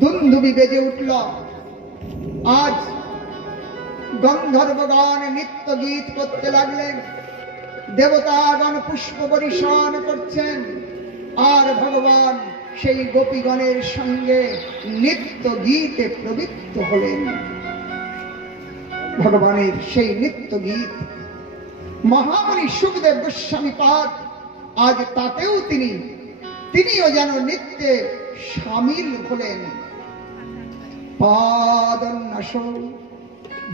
দুন্দুবি বেজে উঠল। আজ গন্ধর্বগণ নিত্য গীত করতে লাগলেন, দেবতাগণ পুষ্প বর্ষণ করছেন, আর ভগবান সেই গোপীগণের সঙ্গে নিত্য গীতে প্রবৃত্ত হলেন। ভগবানের সেই নিত্য গীত মহামুনি সুখদেব গোস্বামী পাদ আজ তাতেও তিনিও যেন নিত্যে সামিল হলেন। পাদন্যাস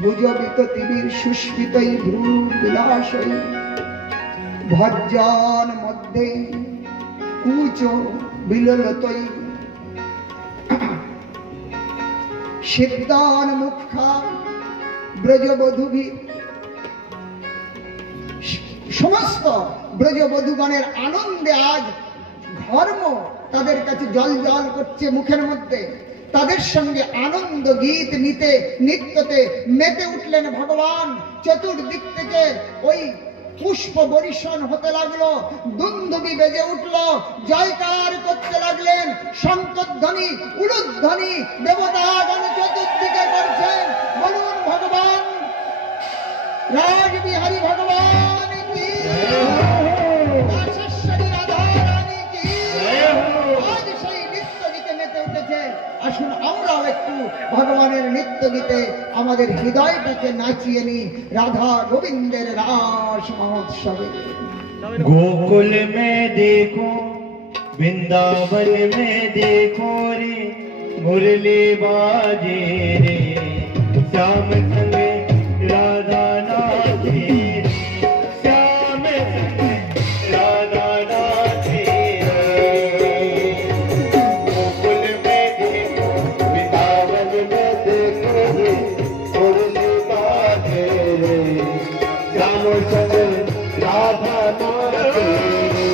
ভুজবিত তিমির সুস্মিতই ভ্রু বিলাসই ভজ্জন মধ্যে কুচ বিললতই সিদ্ধান মুখা ব্রজবধূভি। সমস্ত ব্রজবধূগণের আনন্দে আজ ধর্ম তাদের কাছে জল জল করছে মুখের মধ্যে। তাদের সঙ্গে আনন্দ গীত নিত্যতে মেতে উঠলেন ভগবান। চতুর্দিক থেকে ওই পুষ্প বর্ষণ হতে লাগলো, দুন্দুবি বেজে উঠলো, জয়কার করতে লাগলেন, শঙ্খধ্বনি উলুধ্বনি দেবতাগণ চতুর্দিকে করছেন। বলুন ভগবান রাসবিহারী ভগবান কি, রাসেশ্বরী রাধা রানী কি। আজ সেই নিত্য গীতে মেতে উঠেছে। আসুন আমরাও একটু ভগবানের নিত্য গীতে আমাদের হৃদয়টাকে নাচিয়ে নি রাধা গোবিন্দের রাস মহোৎসবে। गोकुल में देखो वृंदावन में देखो रे मुरली बाजे रे श्याम संग राधा नाचे रे श्याम संग राधा नाचे रे। गोकुल में देखो वृंदावन में देखो रे मुरली बाजे रे श्याम संग राधा नाचे रे।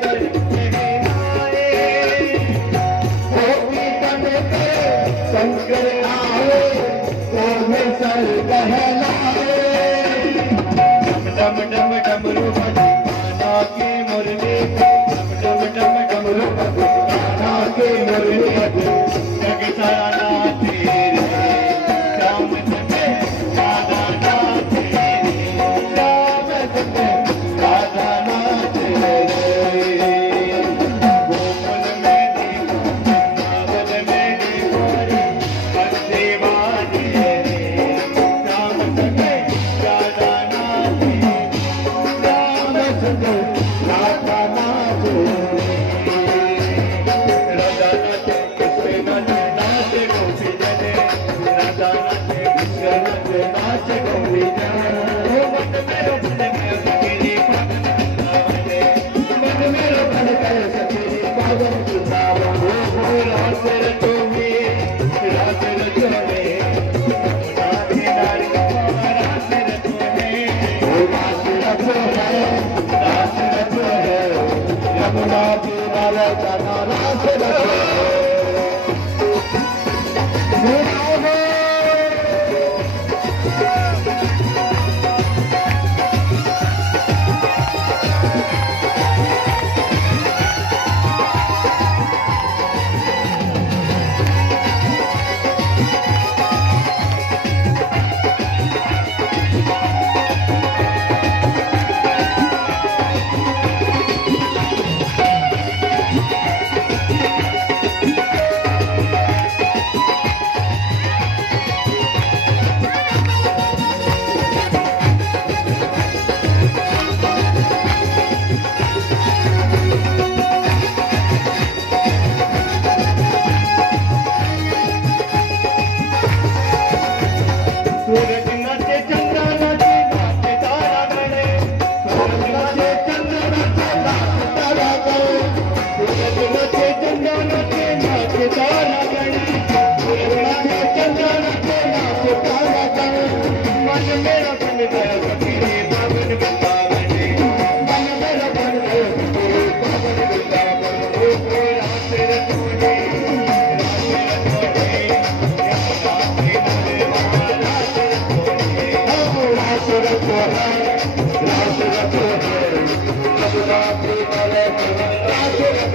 सर नहीं आए, गोपी तन पे शंकर आए, तुम्हें सर बहलाए। डम डम डमरू बजे कान्हा की मुरली, डम डम डमरू बजे कान्हा की मुरली, जग सारा नाचे रे श्याम चंद्र राधा नाचे रे, श्याम चंद्र राधा नाचे रे। गोकुल में देखो वृंदावन में देखो रे, बंदे बाजे रे श्याम चंद्र राधा नाचे, श्याम चंद्र राधा नाचे रे। राधा नाचे कृष्ण नाचे नाचे गोपी जने, राधा नाचे कृष्ण नाचे नाचे गोपी जने। मन मेरो बन गया सखी पावन वृंदावन, मन मेरो बन गया सखी पावन वृंदावन। हो रात रचो में रात रचो में, नारी नारी रात रचो में, रात रचो है, रात रचो है, यमुना किनारे जाना रात रचो है। सूरज नाचे चंद्र नाचे नाचे तारा गणे, सूरज नाचे चंद्र नाचे नाचे तारा गणे, सूरज नाचे चंद्र नाचे नाचे तारा गणे, सूरज नाचे चंद्र नाचे नाचे तारा गणे। मन मेरा बन गया सखी पावन वृंदावन, मन मेरा बन गया सखी पावन वृंदावन। ओ रात रचो ने, रात रचो ने, यमुना किनारे रात रचो ने, रात रचो है,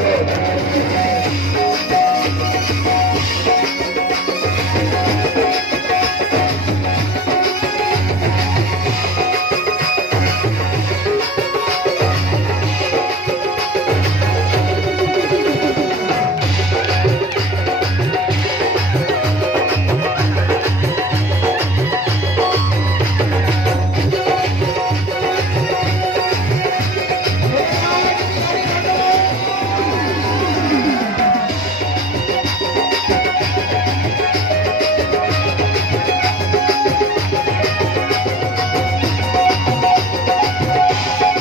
रात रचो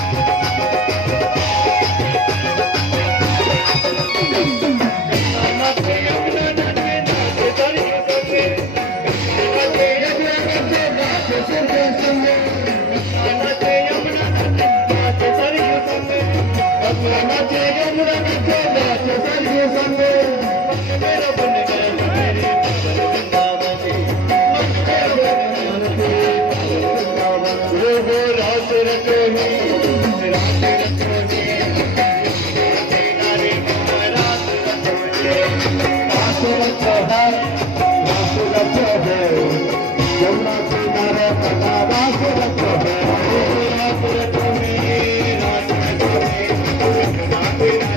है, यमुना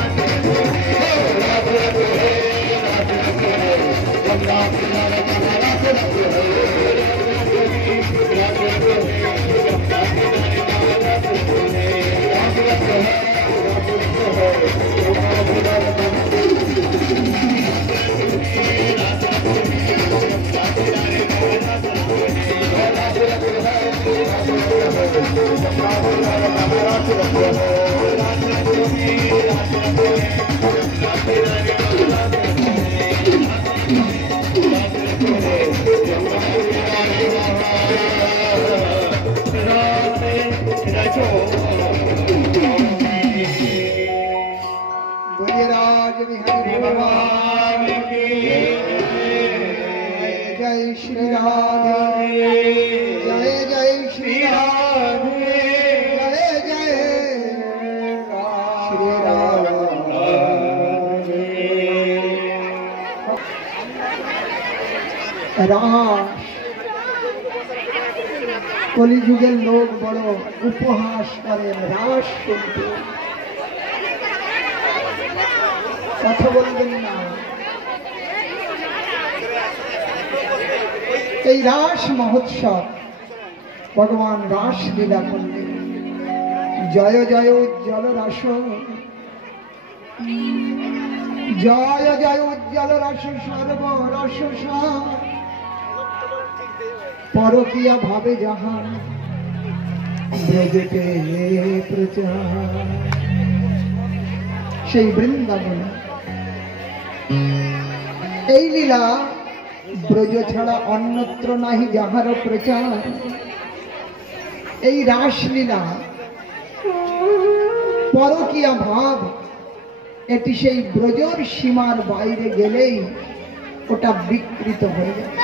किनारे रात रचो है। রাস কলিযুগের লোক বড় উপহাস করেন রাস শুনতে, কথা বলবেন না। এই রাস মহোৎসব ভগবান রাস লীলা করলেন। জয় জয় উজ্জ্বল রাস, জয় জয় উজ্জ্বল রাস সর্ব রস পরকিয়া ভাবে যাহা ব্রজেতে প্রচার। সেই বৃন্দাবন এই লীলা ব্রজ ছাড়া অন্যত্র নাহি যাহার প্রচার। এই রাসলীলা পরকিয়া ভাব এটি সেই ব্রজর সীমার বাইরে গেলেই ওটা বিকৃত হয়ে যায়।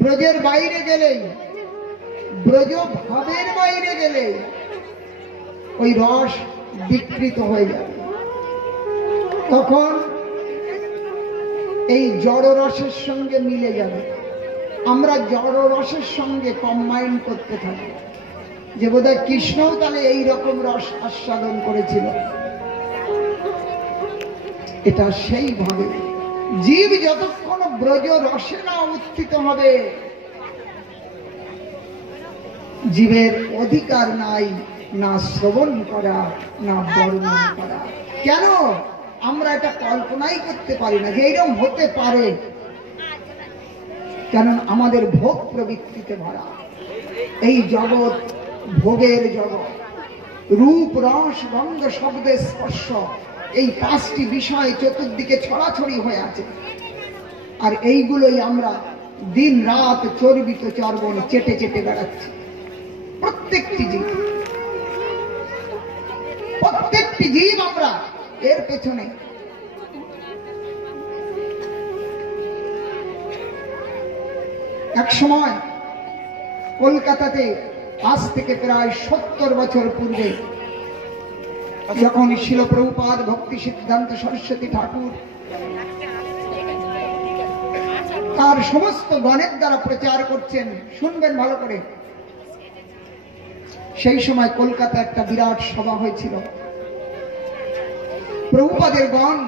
ব্রজের বাইরে গেলেই, ব্রজ ভাবের বাইরে গেলে ওই রস বিকৃত হয়ে যাবে। তখন এই জড় রসের সঙ্গে মিলে যাবে। আমরা জড় রসের সঙ্গে কম্বাইন করতে থাকি যে বোধহয় কৃষ্ণও তাহলে এইরকম রস আস্বাদন করেছিল। এটা সেইভাবে জীব যতক্ষণ ব্রজ রসে না উত্থিত হবে, জীবের অধিকার নাই না শ্রবণ করা না বর্ণন করা। কেন? আমরা এটা কল্পনাই করতে পারি না যে এইরকম হতে পারে, কারণ আমাদের ভোগ প্রবৃত্তিতে ভরা। এই জগৎ ভোগের জগৎ, রূপ রস গন্ধ শব্দ স্পর্শ, এই পাঁচটি বিষয় চতুর্দিকে ছড়াছড়ি হয়ে আছে। আর এইগুলোই আমরা দিন রাত চর্বিত চর্বণ চেটে চেটে বেড়াচ্ছি। প্রত্যেকটি জীব, প্রত্যেকটি জীব আমরা এর পেছনে। এক সময় কলকাতাতে আজ থেকে প্রায় 70 বছর পূর্বে যখন শিল প্রভুপাদ ভক্তি সিদ্ধান্ত সরস্বতী ঠাকুর তার সমস্ত গণের দ্বারা প্রচার করছেন, শুনবেন ভালো করে। সেই সময় কলকাতা একটা বিরাট সভা হয়েছিল। প্রভুপাদের গণ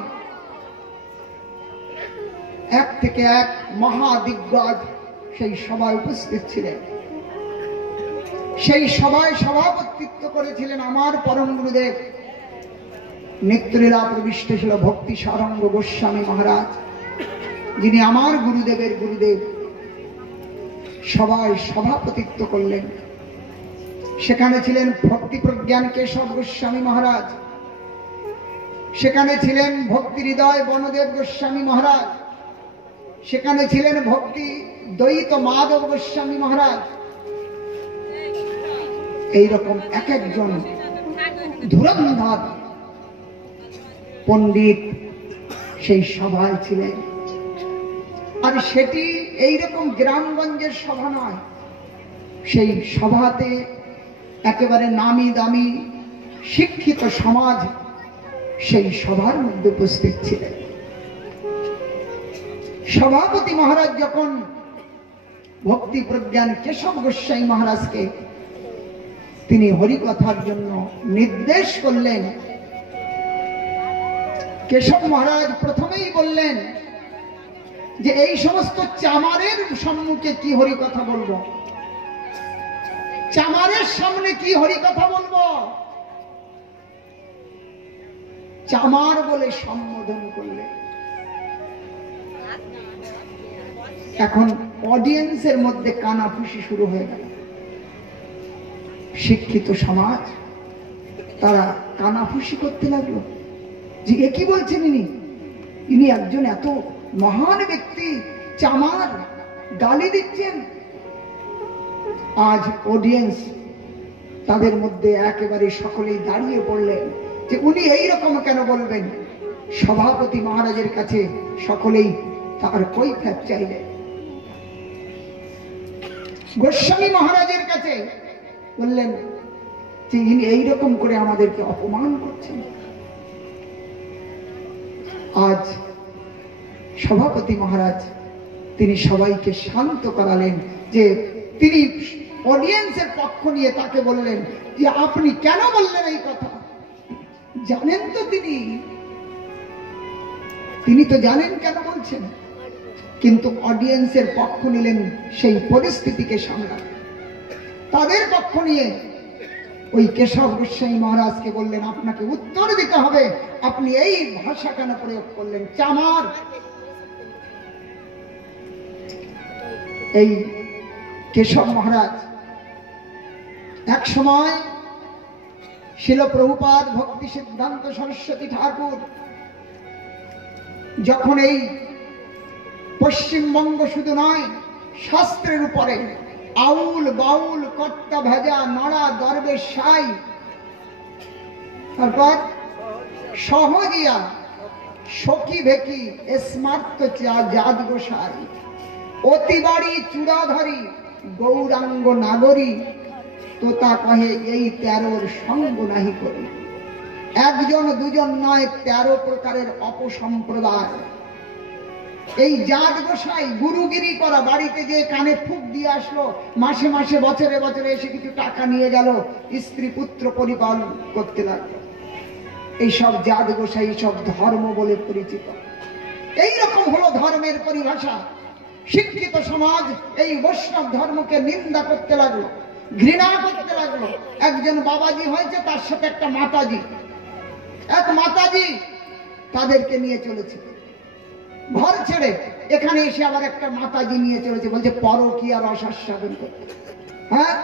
এক থেকে এক মহাদিগ্গজ সেই সভায় উপস্থিত ছিলেন। সেই সভায় সভাপতিত্ব করেছিলেন আমার পরম গুরুদেব নিত্যলীলা প্রবিষ্ট ছিল ভক্তি সারঙ্গ গোস্বামী মহারাজ, যিনি আমার গুরুদেবের গুরুদেব। সভায় সভাপতিত্ব করলেন। সেখানে ছিলেন ভক্তি প্রজ্ঞান কেশব গোস্বামী মহারাজ, সেখানে ছিলেন ভক্তি হৃদয় বনদেব গোস্বামী মহারাজ, সেখানে ছিলেন ভক্তি দ্বৈত মাধব গোস্বামী মহারাজ। এইরকম এক একজন ধুরন্ধর পণ্ডিত সেই সভায় ছিলেন। আর সেটি এইরকম গ্রামগঞ্জের সভা নয়, সেই সভাতে একেবারে নামি দামি শিক্ষিত সমাজ সেই সভার মধ্যে উপস্থিত ছিলেন। সভাপতি মহারাজ যখন ভক্তি প্রজ্ঞান কেশব গোস্বামী মহারাজকে তিনি হরিকথার জন্য নির্দেশ করলেন, কেশব মহারাজ প্রথমেই বললেন যে এই সমস্ত চামারের সম্মুখে কি হরিকথা বলবো, চামারের সামনে কি হরিকথা বলবো। চামার বলে সম্বোধন করলে। এখন অডিয়েন্সের মধ্যে কানাফুসি শুরু হয়ে গেল। শিক্ষিত সমাজ তারা কানাফুসি করতে লাগলো যে এ কি বলছেন ইনি একজন এত মহান ব্যক্তি, চামার, গালি দিচ্ছেন। আজ অডিয়েন্স তাদের মধ্যে একেবারে সকলেই দাঁড়িয়ে পড়লেন যে উনি এইরকম কেন বলবেন। সভাপতি মহারাজের কাছে সকলেই তার কৈফিয়ত চাইলেন। গোস্বামী মহারাজের কাছে বললেন যে ইনি এইরকম করে আমাদেরকে অপমান করছেন। আজ সভাপতি মহারাজ তিনি সবাইকে শান্ত করালেন। যে তিনি অডিয়েন্সের পক্ষ নিয়ে তাকে বললেন যে আপনি কেন বললেন এই কথা? জানেন তো তিনি তো জানেন কেন বলছেন, কিন্তু অডিয়েন্সের পক্ষ নিলেন সেই পরিস্থিতিকে সামলান। তাদের পক্ষ নিয়ে ওই কেশব গোস্বামী মহারাজকে বললেন আপনাকে উত্তর দিতে হবে, আপনি এই ভাষা কেন প্রয়োগ করলেন? চামার। এই কেশব মহারাজ এক সময় শিল প্রভুপাদ ভক্তি সিদ্ধান্ত সরস্বতী ঠাকুর যখন এই পশ্চিমবঙ্গ শুধু নয় শাস্ত্রের উপরে আউল বাউল কর্তা ভেজা নড়া দরবেশ সাই, তারপর সহজিয়া সখী ভেকি স্মার্ত জাত গোসাই অতিবাড়ি চূড়াধারী গৌরাঙ্গ নাগরী তোতা কহে এই 13 সঙ্গ নাহি করি। একজন দুজন নয় 13 প্রকারের অপসম্প্রদায়। এই জাত গোসাই গুরুগিরি করা, বাড়িতে যে কানে ফুক দিয়ে আসলো, মাসে মাসে বছরে বছরে এসে কিছু টাকা নিয়ে গেল, স্ত্রী পুত্র পরিপালন করতে লাগলো, এইসব জাত গোসাই সব ধর্ম বলে পরিচিত। এইরকম হলো ধর্মের পরিভাষা। শিক্ষিত সমাজ এই বৈষ্ণব ধর্মকে নিন্দা করতে লাগলো, ঘৃণা করতে লাগলো। একজন বাবাজি হয়েছে, তার সাথে একটা মাতাজি, এক মাতাজি তাদেরকে নিয়ে চলেছে ঘর ছেড়ে, এখানে এসে আবার একটা মাতাজি নিয়ে চলেছে, বলছে পরকীয়া রসাস্বাদন করতে। হ্যাঁ,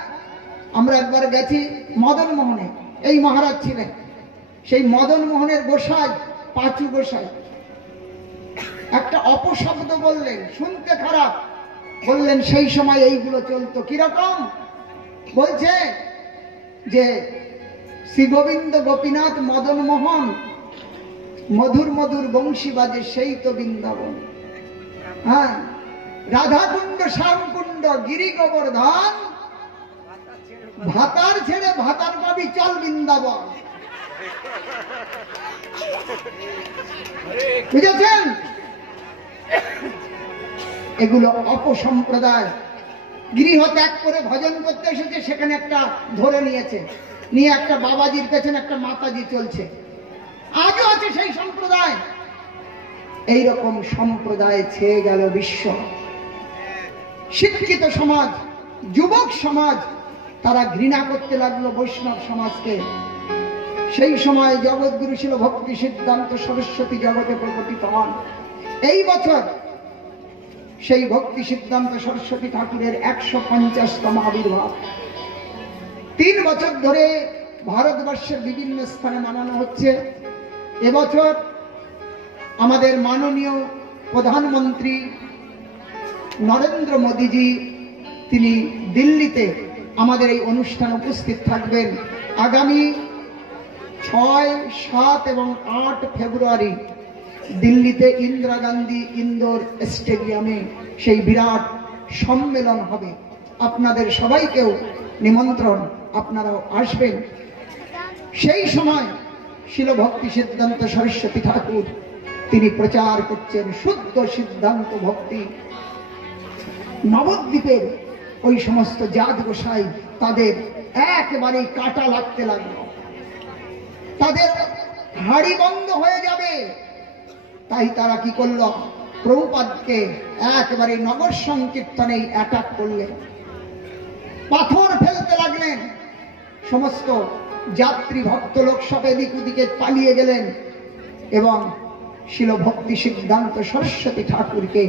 আমরা একবার গেছি মদন মোহনে, এই মহারাজ ছিলেন, সেই মদন মোহনের গোসাই পাঁচু গোসাই একটা অপশব্দ বললেন, শুনতে খারাপ, বললেন সেই সময় এইগুলো চলতো। কিরকম? বলছে যে শ্রী গোবিন্দ গোপীনাথ মদন মোহন মধুর মধুর বংশী বাজে সেই তো বৃন্দাবন। হ্যাঁ, রাধাকুণ্ড শ্যামকুণ্ড গিরি গোবর্ধন ভাতার ছেড়ে ভাতার পাবি চল বৃন্দাবন। বুঝেছেন? এগুলো অপসম্প্রদায়। গৃহ ত্যাগ করে ভজন করতে এসেছে, সেখানে একটা ধরে নিয়েছে, নিয়ে একটা বাবাজির পেছনে একটা মাতাজি চলছে। আজও আছে সেই সম্প্রদায়। এইরকম সম্প্রদায় ছেয়ে গেল বিশ্ব। শিক্ষিত সমাজ, যুবক সমাজ, তারা ঘৃণা করতে লাগলো বৈষ্ণব সমাজকে। সেই সময় জগৎগুরু ছিল ভক্তি সিদ্ধান্ত সরস্বতী জগতে প্রকটিত হন। এই বছর সেই ভক্তি সিদ্ধান্ত সরস্বতী ঠাকুরের 150তম আবির্ভাব। 3 বছর ধরে ভারতবর্ষের বিভিন্ন স্থানে মানানো হচ্ছে। এবছর আমাদের মাননীয় প্রধানমন্ত্রী নরেন্দ্র মোদীজি তিনি দিল্লিতে আমাদের এই অনুষ্ঠানে উপস্থিত থাকবেন। আগামী 6, 7 এবং 8 ফেব্রুয়ারি দিল্লিতে ইন্দিরা গান্ধী ইন্দোর স্টেডিয়ামে সেই বিরাট সম্মেলন হবে। আপনাদের সবাইকেও নিমন্ত্রণ, আপনারাও আসবেন। সেই সময় শিল ভক্তি সিদ্ধান্ত সরস্বতী ঠাকুর তিনি প্রচার করছেন শুদ্ধ সিদ্ধান্ত ভক্তি। নবদ্বীপের ওই সমস্ত জাত গোসাই তাদের একেবারেই কাটা লাগতে লাগলো, তাদের হাড়ি বন্ধ হয়ে যাবে। তাই তারা কি করল? প্রভুপাদকে একেবারে নগর সংকীর্তনে অ্যাটাক করলেন, পাথর ফেলতে লাগলেন। সমস্ত যাত্রী ভক্ত লোক সব এদিক ওদিকে পালিয়ে গেলেন এবং শিল ভক্তি সিদ্ধান্ত সরস্বতী ঠাকুরকে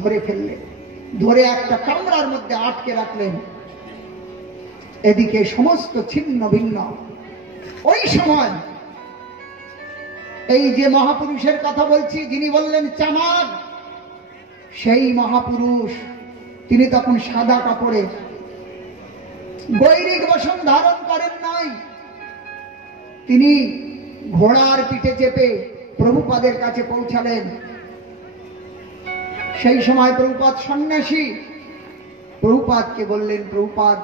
ধরে ফেললেন, ধরে একটা কামরার মধ্যে আটকে রাখলেন। এদিকে সমস্ত ছিন্ন ভিন্ন। ওই সময় এই যে মহাপুরুষের কথা বলছি, যিনি বললেন চামার, সেই মহাপুরুষ তিনি তখন সাদা কাপড়ে গৈরিক বসন ধারণ করেন নাই। তিনি ঘোড়ার পিঠে চেপে প্রভুপাদের কাছে পৌঁছালেন। সেই সময় প্রভুপাদ সন্ন্যাসী, প্রভুপাদকে বললেন, প্রভুপাদ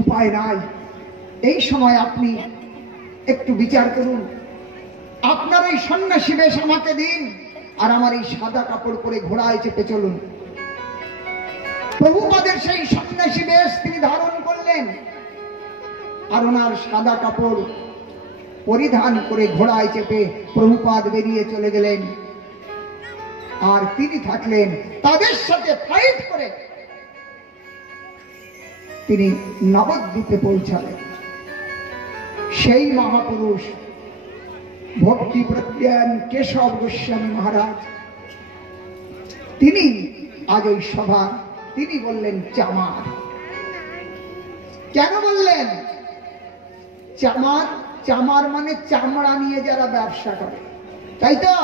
উপায় নাই, এই সময় আপনি একটু বিচার করুন, আপনার এই সন্ন্যাসী বেশ আমাকে দিন, আর আমার এই সাদা কাপড় পরে ঘোড়ায় চেপে চলুন। প্রভুপাদের সেই সন্ন্যাসী বেশ তিনি ধারণ করলেন, আর ওনার সাদা কাপড় পরিধান করে ঘোড়ায় চেপে প্রভুপাদ বেরিয়ে চলে গেলেন। আর তিনি থাকলেন তাদের সাথে ফাইট করে তিনি নবদ্বীপে পৌঁছালেন। সেই মহাপুরুষ ভক্তি প্রজ্ঞান কেশব গোস্বামী মহারাজ, তিনি আজ ওই সভা, তিনি বললেন চামার। কেন বললেন চামার? চামার মানে চামড়া নিয়ে যারা ব্যবসা করে, তাই তো?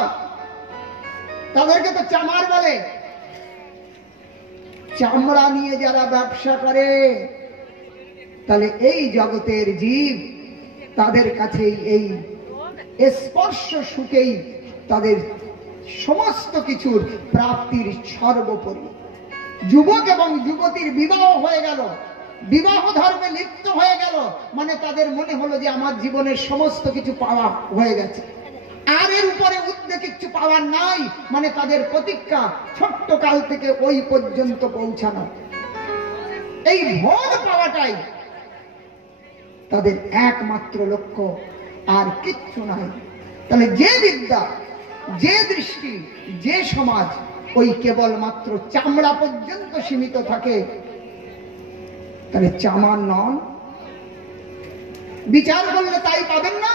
তাদেরকে তো চামার বলে। চামড়া নিয়ে যারা ব্যবসা করে, তাহলে এই জগতের জীব, তাদের কাছে এই স্পর্শ সুখেই তাদের সমস্ত কিছুর প্রাপ্তির সর্বোপরি। যুবক এবং যুবতীর বিবাহ হয়ে গেল, বিবাহ ধর্মে লিপ্ত হয়ে গেল, মানে তাদের মনে হলো যে আমার জীবনের সমস্ত কিছু পাওয়া হয়ে গেছে, আর এর উপরে উদ্যোগ কিছু পাওয়ার নাই, মানে তাদের প্রতীক্ষা ছোট্ট কাল থেকে ওই পর্যন্ত পৌঁছানো, এই ভোগ পাওয়াটাই তাদের একমাত্র লক্ষ্য, আর কিচ্ছু নাই। তাহলে যে বিদ্যা, যে দৃষ্টি, যে সমাজ ওই কেবলমাত্র চামড়া পর্যন্ত সীমিত থাকে, তাহলে চামার নন। বিচার করলে তাই পাবেন না।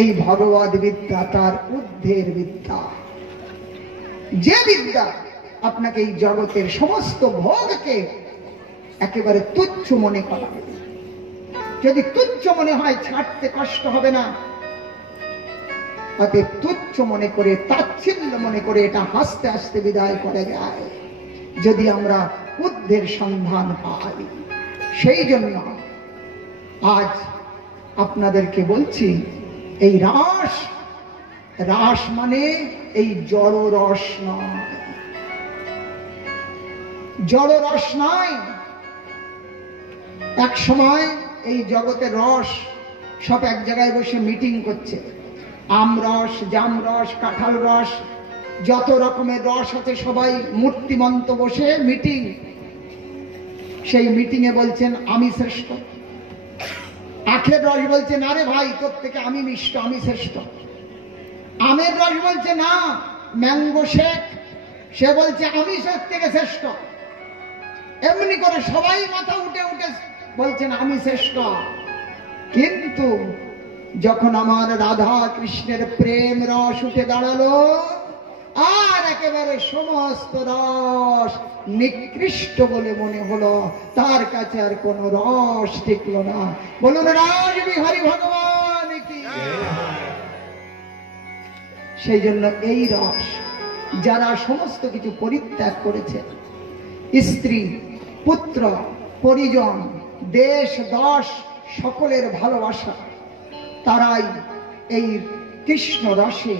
এই ভগবদ বিদ্যা তার ঊর্ধ্বের বিদ্যা, যে বিদ্যা আপনাকে এই জগতের সমস্ত ভোগকে একেবারে তুচ্ছ মনে করাবে। যদি তুচ্ছ মনে হয়, ছাড়তে কষ্ট হবে না। অতএব তুচ্ছ মনে করে, তাচ্ছিল্য মনে করে এটা হাসতে হাসতে বিদায় করা যায়, যদি আমরা ঊর্ধ্বের সন্ধান পাই। সেই জন্য আজ আপনাদেরকে বলছি, এই রাস, রাস মানে এই জড় রস নয়, জড় রস নয়। এক সময় এই জগতের রস সব এক জায়গায় বসে মিটিং করছে, আমরস, জামরস, কাঁঠাল রস, যত রকমের রস আছে সবাই মূর্তিমন্ত বসে মিটিং। সেই মিটিং এ বলছেন আমি শ্রেষ্ঠ। আখের রস বলছে না রে ভাই, তোর থেকে আমি মিষ্ট, আমি শ্রেষ্ঠ। আমের রস বলছে না, ম্যাঙ্গো শেক, সে বলছে আমি সব থেকে শ্রেষ্ঠ। এমনি করে সবাই মাথা উঠে উঠে বলছেন আমি শ্রেষ্ঠ। কিন্তু যখন আমার রাধা কৃষ্ণের প্রেম রস উঠে দাঁড়ালো, আর একেবারে সমস্ত রস নিকৃষ্ট বলে মনে হলো, তার কাছে আর কোন রস টিকলো না। বলুন রাজ বিহারী ভগবান কি। সেই জন্য এই রস যারা সমস্ত কিছু পরিত্যাগ করেছে, স্ত্রী, পুত্র, পরিজন, দেশ, দশ, সকলের ভালোবাসা, তারাই এই কৃষ্ণ রসে,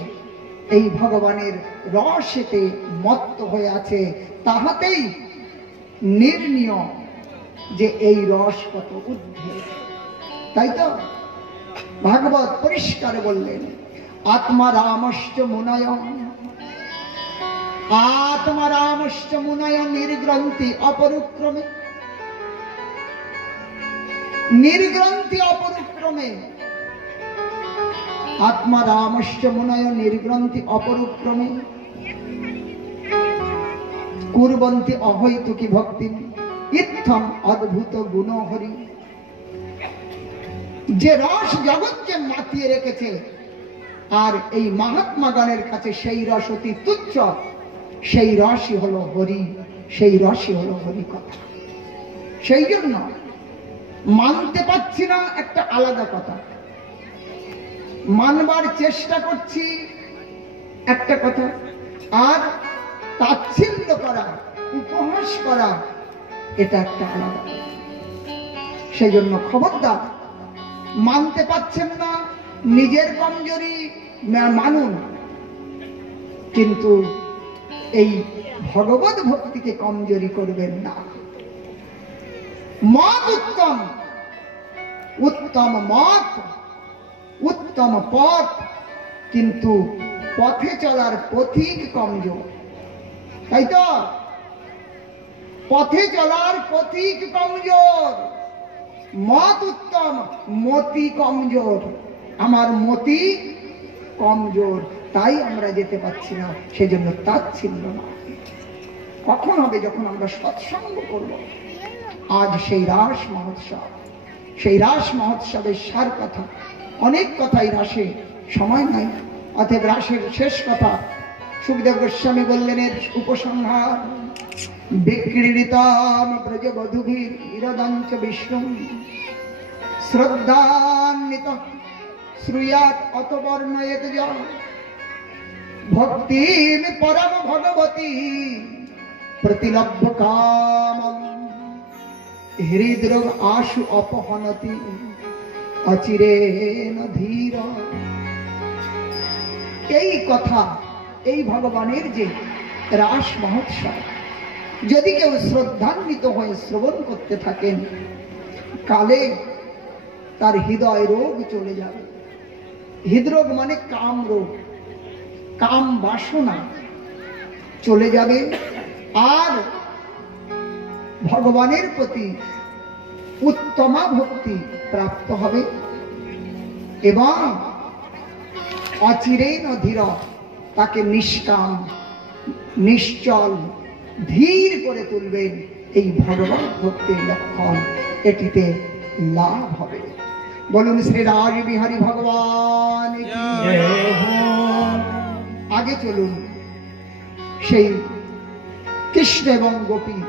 এই ভগবানের রসেতে মত্ত হয়ে আছে। তাহাতেই নির্ণীয় যে এই রস কত ঊর্ধ্বে। তাই তো ভাগবত পরিষ্কার বললেন, আত্মা রামশ্চ মুনয়, আত্মা রামশ্চ মুনয় নির্গ্রন্থি অপরুক্রমে, নির্গ্রন্থি অপরুক্রমে। আত্মা রামশ্চ মুনয় নির্গ্রন্থি অপরুক্রমে কুর্বন্তি অহৈতুকি ভক্তি ইত্থম অদ্ভুত গুণ হরি। যে রস জগৎকে মাতিয়ে রেখেছে, আর এই মহাত্মা গণের কাছে সেই রস অতি তুচ্ছ, সেই রসই হলো হরি, সেই রসই হলো হরি কথা। সেই জন্য মানতে পারছি না একটা আলাদা কথা, মানবার চেষ্টা করছি একটা কথা, আর তাচ্ছিল্য করা, উপহাস করা, এটা একটা আলাদা। সেই জন্য খবরদার, মানতে পারছেন না, নিজের কমজোরি মানুন, কিন্তু এই ভগবত ভক্তিকে কমজোরি করবেন না। মত উত্তম, উত্তম মত, উত্তম পথ, কিন্তু পথে চলার পথিক কমজোর। তাই তো পথে চলার পথিক কমজোর, মত উত্তম, মতি কমজোর। আমার মতি কমজোর, তাই আমরা যেতে পারছি না, সেজন্য তাচ্ছিল্য না। কখন হবে? যখন আমরা সৎসঙ্গ করব। আজ সেই রাস মহোৎসব, সেই রাস মহোৎসবের সার কথা। অনেক কথাই রাসে, সময় নাই। অতএব রাসের শেষ কথা সুখদেব গোস্বামী বললেন, এর উপসংহার। বিক্রীড়িতাম ব্রজবধূভির ইরদঞ্চ বিষ্ণু শ্রদ্ধান্বিত শ্রূয়াৎ অতবর্ণয়েত য ভক্তিম পরম ভগবতী প্রতিলভ্য কামম হৃদরোগ আশু অপহনতি অচিরেণ ধীর। এই কথা, এই ভগবানের যে রাস মহোৎসব, যদি কেউ শ্রদ্ধান্বিত হয়ে শ্রবণ করতে থাকেন, কালে তার হৃদয় রোগ চলে যাবে। হৃদরোগ মানে কাম রোগ, কাম বাসনা চলে যাবে, আর ভগবানের প্রতি উত্তমা ভক্তি প্রাপ্ত হবে এবং অচিরেণ ধীর, তাকে নিষ্কাম, নিশ্চল, ধীর করে তুলবেন। এই ভগবান ভক্তির লক্ষণ, এটিতে লাভ হবে। বলুন শ্রী রাজ বিহারী ভগবান কি জয়। আগে চলুন সেই কৃষ্ণ এবং গোপী